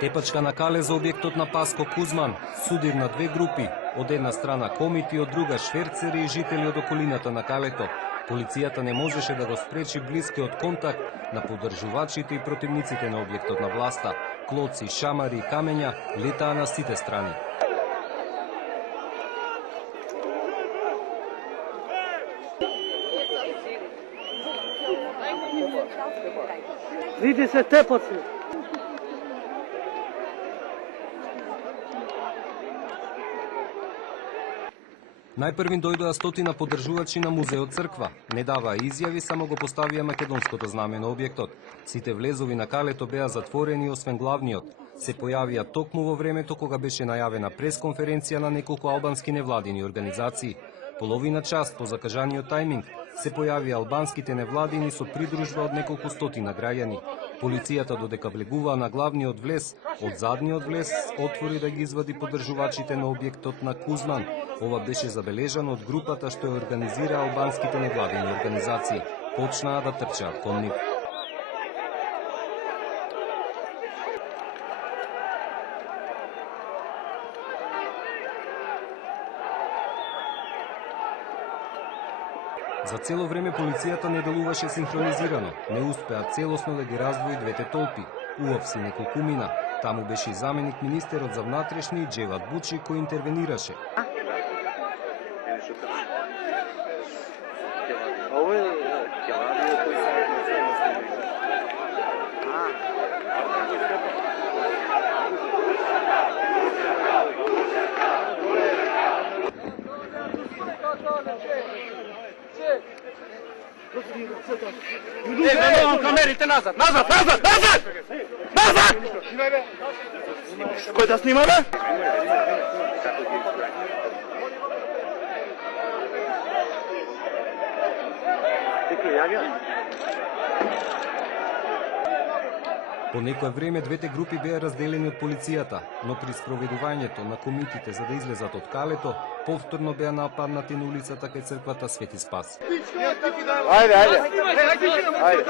Тепачка на кале за објектот на Паско Кузман, судир на две групи, од една страна комити, од друга шверцери и жители од околината на калето. Полицијата не можеше да го спречи блискиот контакт на поддржувачите и противниците на објектот на власта. Клоци, шамари и камења летаа на сите страни. Види се тепоци. Најпрвин дојдоа стотина поддржувачи на музеот црква. Не даваа изјави, само го поставија македонското знаме на објектот. Сите влезови на калето беа затворени освен главниот. Се појавија токму во времето кога беше најавена пресконференција на неколку албански невладини организации. Половина час по закажаниот тајминг се појавија албанските невладини со придружба од неколку стотина граѓани. Полицијата додека влегуваа на главниот влез, од задниот влез отвори да ги извади поддржувачите на објектот на Кузман. Ова беше забележано од групата што ја организира албанските невладини организации. Почнаа да трчаат кон нив. За цело време полицијата не делуваше синхронизирано. Не успеа целосно да ги раздвои двете толпи. Уапси неколкумина. Таму беше и заменик министерот за внатрешни Джевад Бучи кој интервенираше. Камерите назад, назад, назад, назад! Назад! Кој да снимаме? По некое време двете групи беа разделени од полицијата, но при спроведувањето на комитите за да излезат од калето, повторно беа нападнати на улицата кај црквата Свети Спас. Ајде, ајде. Ајде.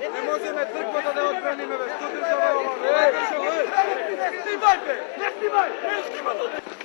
Не можеме црквата да одбраниме, бе. Што држава ова? Не снимај, бе! Не снимај!